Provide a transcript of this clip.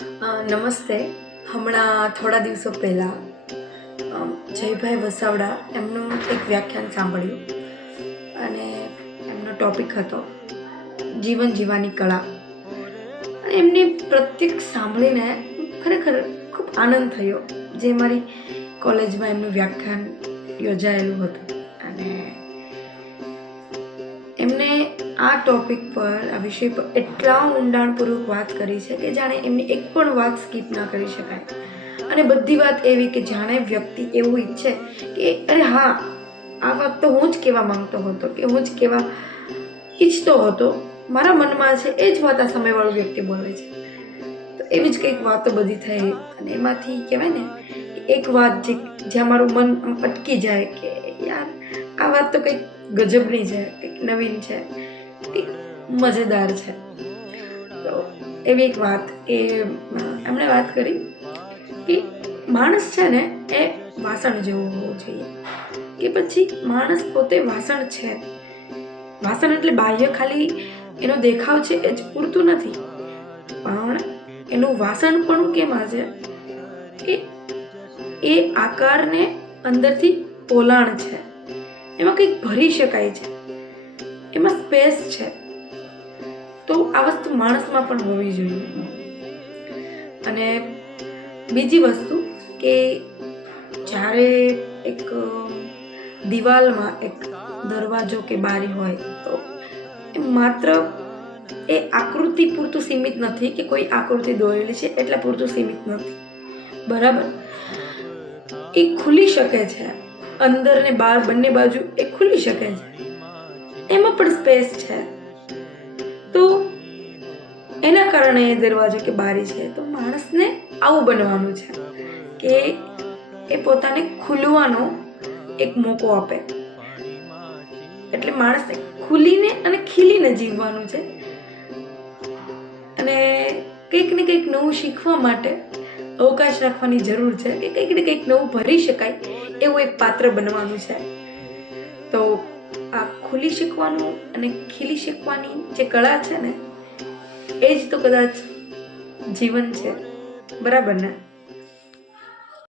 નમસ્તે. હમણાં થોડા દિવસો પહેલાં જયભાઈ વસાવડા એમનું એક વ્યાખ્યાન સાંભળ્યું અને એમનો ટૉપિક હતો જીવન જીવવાની કળા. અને એમની પ્રત્યેક સાંભળીને ખરેખર ખૂબ આનંદ થયો. જે મારી કોલેજમાં એમનું વ્યાખ્યાન યોજાયેલું હતું અને એમને આ ટૉપિક પર, આ વિષય પર એટલા ઊંડાણપૂર્વક વાત કરી છે કે જાણે એમની એક પણ વાત સ્કીપ ના કરી શકાય. અને બધી વાત એવી કે જાણે વ્યક્તિ એવું ઈચ્છે કે અરે હા, આ વાત તો હું જ કહેવા માંગતો હતો, કે હું જ કહેવા ઈચ્છતો હતો, મારા મનમાં છે એ જ વાત આ સામેવાળો વ્યક્તિ બોલે છે. તો એવી જ કંઈક વાતો બધી થઈ અને એમાંથી કહેવાય ને એક વાત જ્યાં મારું મન અટકી જાય કે યાર આ વાત તો કંઈક ગજબની છે, કંઈક નવીન છે, કંઈક મજેદાર છે. તો એવી એક વાત કે એમણે વાત કરી કે માણસ છે ને એ વાસણ જેવો હોવો જોઈએ, કે પછી માણસ પોતે વાસણ છે. વાસણ એટલે બાહ્ય ખાલી એનો દેખાવ છે એ જ પૂરતું નથી, પણ એનું વાસણ પણ કેમ છે કે એ આકારને અંદરથી પોલાણ છે, એમાં કંઈક ભરી શકાય છે, એમાં સ્પેસ છે. તો આ વસ્તુ માણસમાં પણ હોવી જોઈએ. અને બીજી વસ્તુ કે જ્યારે એક દિવાલમાં એક દરવાજો કે બારી હોય તો એ માત્ર એ આકૃતિ પૂરતું સીમિત નથી કે કોઈ આકૃતિ દોરેલી છે એટલે પૂરતું સીમિત નથી, બરાબર. એ ખુલી શકે છે, અંદર ને બહાર બંને બાજુ એ ખુલી શકે છે, એમાં પણ સ્પેસ છે. તો એના કારણે એ દરવાજો કે બારી છે. તો માણસને આવું બનવાનું છે કે એ પોતાને ખુલવાનો એક મોકો આપે. એટલે માણસને ખુલીને અને ખીલીને જીવવાનું છે અને કંઈક ને કંઈક નવું શીખવા માટે અવકાશ રાખવાની જરૂર છે, કે કંઈક ને કંઈક નવું ભરી શકાય એવું એક પાત્ર બનવાનું છે. તો આ ખુલી શીખવાનું અને ખીલી શીખવાની જે કળા છે ને, એ જ તો કદાચ જીવન છે, બરાબર ને?